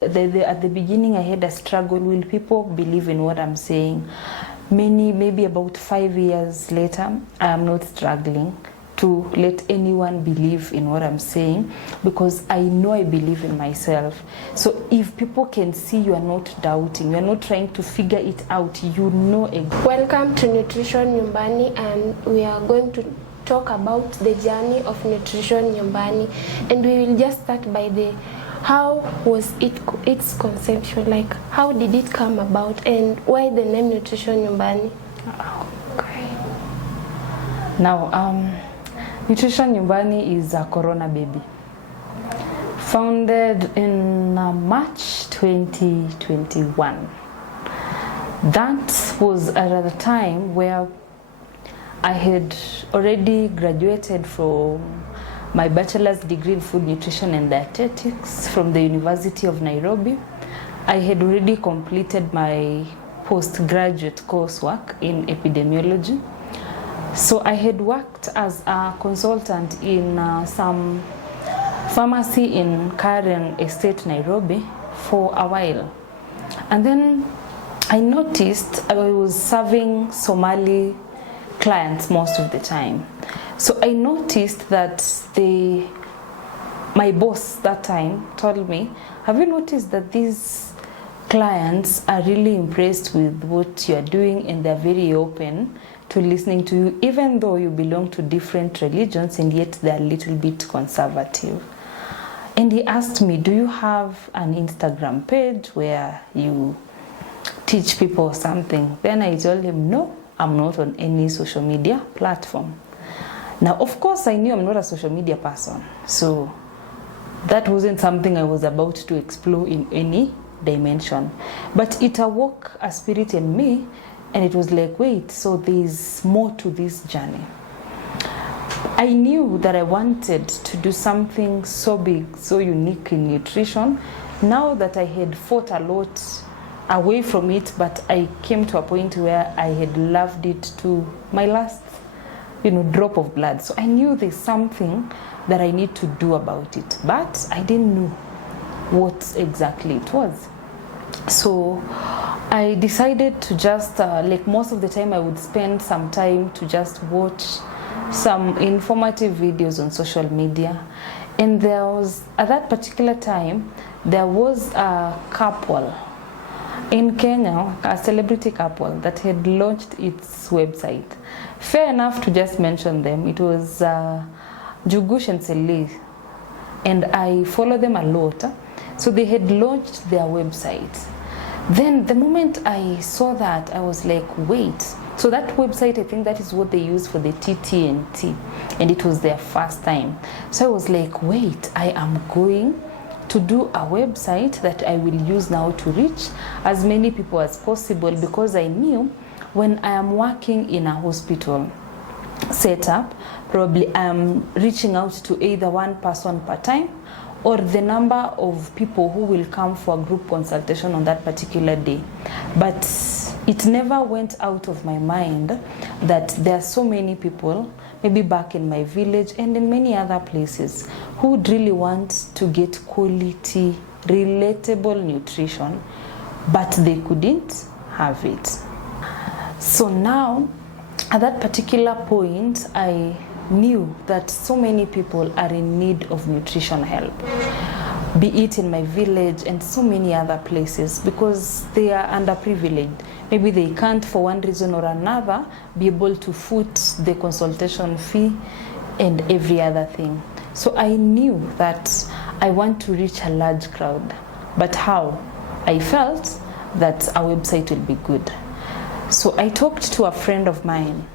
At the beginning, I had a struggle. Will people believe in what I'm saying? Maybe about 5 years later, I am not struggling to let anyone believe in what I'm saying, because I know I believe in myself. So if people can see you are not doubting, you are not trying to figure it out, you know exactly. Welcome to Nutrition Nyumbani, and we are going to talk about the journey of Nutrition Nyumbani, and we will just start by how was its conception, like how did it come about and why the name Nutrition Nyumbani? Okay. Now, Nutrition Nyumbani is a Corona baby, founded in March 2021. That was at a time where I had already graduated from my bachelor's degree in food nutrition and dietetics from the University of Nairobi. I had already completed my postgraduate coursework in epidemiology. So I had worked as a consultant in some pharmacy in Karen Estate, Nairobi for a while. And then I noticed I was serving Somali clients most of the time. So I noticed that my boss that time told me, have you noticed that these clients are really impressed with what you are doing, and they're very open to listening to you, even though you belong to different religions, and yet they're a little bit conservative. And he asked me, do you have an Instagram page where you teach people something? Then I told him, no, I'm not on any social media platform. Now, of course, I knew I'm not a social media person, so that wasn't something I was about to explore in any dimension. But it awoke a spirit in me, and it was like, wait, so there's more to this journey. I knew that I wanted to do something so big, so unique in nutrition. Now that I had fought a lot away from it, but I came to a point where I had loved it to my last drop of blood. So I knew there's something that I need to do about it, but I didn't know what exactly it was. So I decided to just, like most of the time, I would spend some time to just watch some informative videos on social media. And there was, at that particular time, there was a couple in Kenya, a celebrity couple that had launched its website. Fair enough to just mention them. It was Jugush and Seli, and I follow them a lot. So they had launched their website. Then the moment I saw that, I was like, wait. So that website, I think that is what they use for the TTNT, and it was their first time. So I was like, wait, I am going to do a website that I will use now to reach as many people as possible, because I knew when I am working in a hospital setup, probably I am reaching out to either one person per time or the number of people who will come for a group consultation on that particular day. But it never went out of my mind that there are so many people, maybe back in my village and in many other places, who would really want to get quality, relatable nutrition, but they couldn't have it. So now, at that particular point, I knew that so many people are in need of nutrition help, be it in my village and so many other places, because they are underprivileged. Maybe they can't, for one reason or another, be able to foot the consultation fee and every other thing. So I knew that I want to reach a large crowd. But how? I felt that a website will be good. So I talked to a friend of mine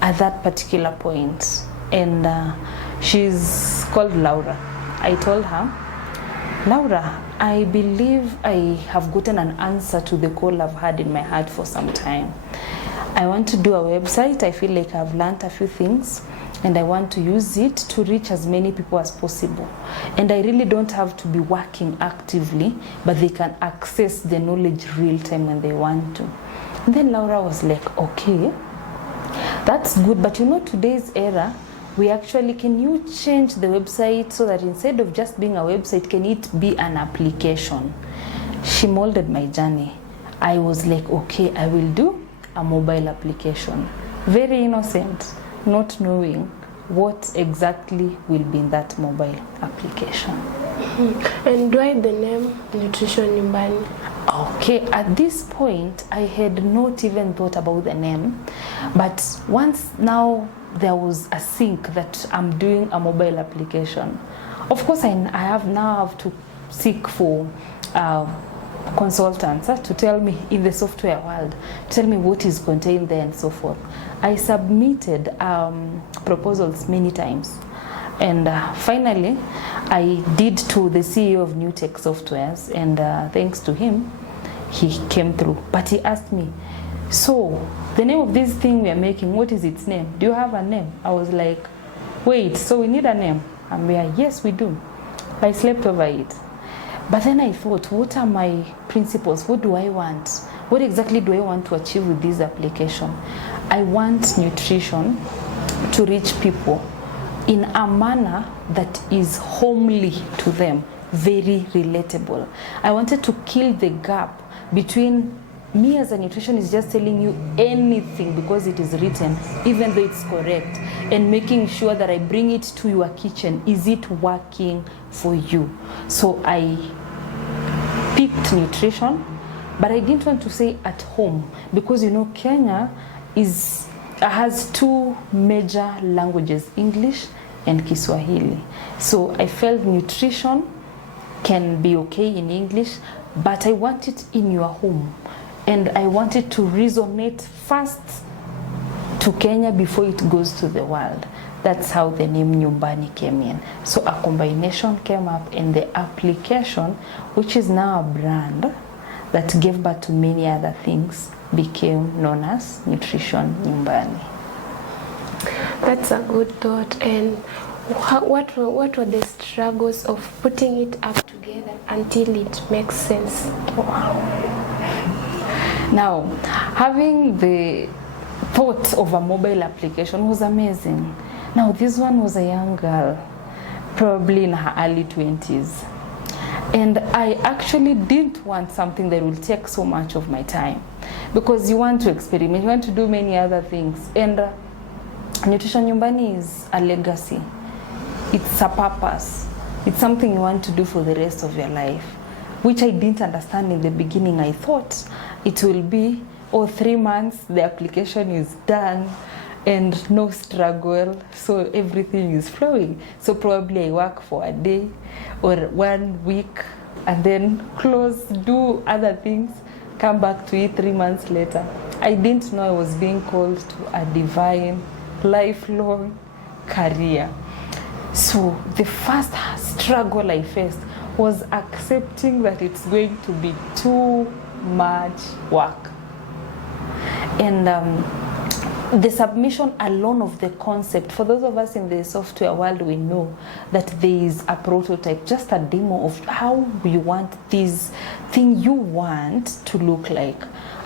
at that particular point, and she's called Laura. I told her, Laura, I believe I have gotten an answer to the call I've had in my heart for some time. I want to do a website. I feel like I've learned a few things, and I want to use it to reach as many people as possible. And I really don't have to be working actively, but they can access the knowledge real time when they want to. And then Laura was like, okay, that's good, but today's era, we actually, can you change the website so that instead of just being a website, can it be an application? She molded my journey. I was like, okay, I will do a mobile application. Very innocent, not knowing what exactly will be in that mobile application. And why the name Nutrition Nyumbani? Okay, at this point, I had not even thought about the name, but once now there was a sync that I'm doing a mobile application. Of course, I have to seek for consultants to tell me in the software world, tell me what is contained there and so forth. I submitted proposals many times, and finally I did to the CEO of New Tech Softwares, and thanks to him, he came through. But he asked me, so the name of this thing we are making, what is its name? Do you have a name? I was like, wait, so we need a name? And we are, yes, we do. I slept over it. But then I thought, what are my principles? What do I want? What exactly do I want to achieve with this application? I want nutrition to reach people in a manner that is homely to them, very relatable. I wanted to kill the gap between me as a nutritionist just telling you anything because it is written, even though it's correct, and making sure that I bring it to your kitchen. Is it working for you? So I picked nutrition, but I didn't want to say at home because, you know, Kenya has two major languages, English and Kiswahili. So I felt nutrition can be okay in English, but I want it in your home. And I want it to resonate first to Kenya before it goes to the world. That's how the name Nyumbani came in. So a combination came up, and the application, which is now a brand that gave birth to many other things, became known as Nutrition Nyumbani. That's a good thought. And what were the struggles of putting it up together until it makes sense? Wow. Now, having the thought of a mobile application was amazing. Now, this one was a young girl, probably in her early 20s. And I actually didn't want something that will take so much of my time, because you want to experiment, you want to do many other things. And Nutrition Nyumbani is a legacy. It's a purpose. It's something you want to do for the rest of your life, which I didn't understand in the beginning. I thought it will be, 3 months, the application is done, and no struggle, so everything is flowing. So probably I work for a day or 1 week, and then close, do other things, come back to it 3 months later. I didn't know I was being called to a divine, lifelong career. So the first struggle I faced was accepting that it's going to be too much work. And the submission alone of the concept, for those of us in the software world, we know that there is a prototype, just a demo of how you want this thing you want to look like.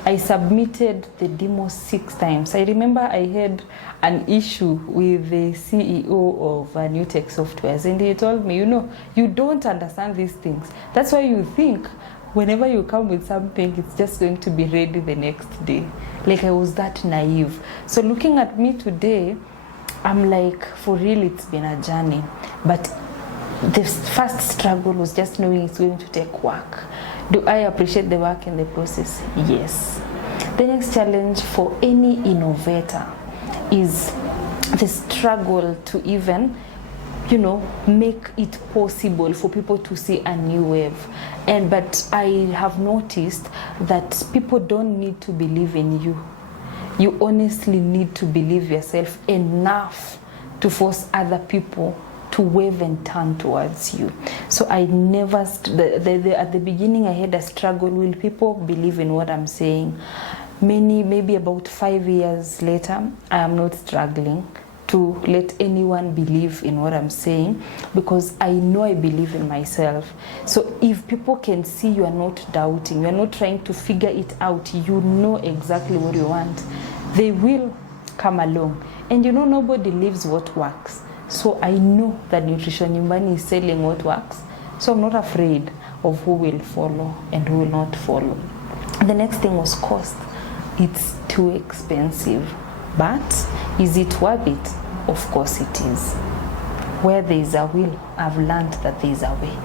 I submitted the demo 6 times. I remember I had an issue with the CEO of New Tech Softwares, and he told me, you know, you don't understand these things. That's why you think whenever you come with something, it's just going to be ready the next day. Like, I was that naive. So looking at me today, I'm like, for real, it's been a journey. But the first struggle was just knowing it's going to take work. Do I appreciate the work in the process? Yes. The next challenge for any innovator is the struggle to even, you know, make it possible for people to see a new wave. But I have noticed that people don't need to believe in you. You honestly need to believe yourself enough to force other people to wave and turn towards you. So I never, at the beginning I had a struggle. Will people believe in what I'm saying? Maybe about 5 years later, I am not struggling to let anyone believe in what I'm saying, because I know I believe in myself. So if people can see you are not doubting, you are not trying to figure it out, you know exactly what you want, they will come along. And you know, nobody lives what works. So I know that Nutrition Nyumbani is selling what works. So I'm not afraid of who will follow and who will not follow. The next thing was cost. It's too expensive. But is it worth it? Of course it is. Where there is a will, I've learned that there is a way,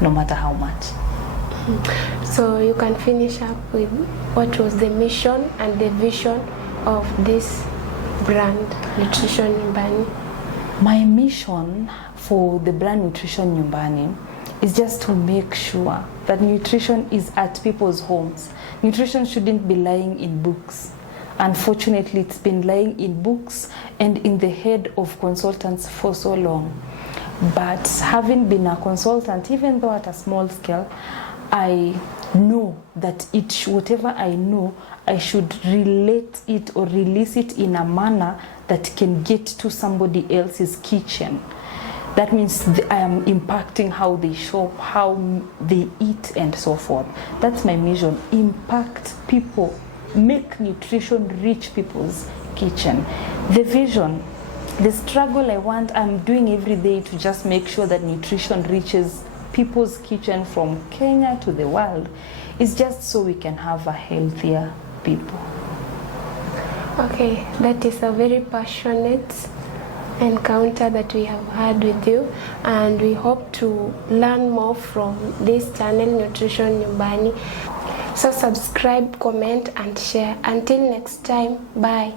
no matter how much. So you can finish up with what was the mission and the vision of this brand, Nutrition Nyumbani? My mission for the brand Nutrition Nyumbani is just to make sure that nutrition is at people's homes. Nutrition shouldn't be lying in books. Unfortunately, it's been lying in books and in the head of consultants for so long. But having been a consultant, even though at a small scale, I know that whatever I know, I should relate it or release it in a manner that can get to somebody else's kitchen. That means I am impacting how they shop, how they eat, and so forth. That's my mission. Impact people, make nutrition reach people's kitchen. The vision, the struggle I'm doing every day to just make sure that nutrition reaches people's kitchen from Kenya to the world is just so we can have a healthier people. Okay, that is a very passionate encounter that we have had with you, and we hope to learn more from this channel, Nutrition Nyumbani. So subscribe, comment and share. Until next time, bye.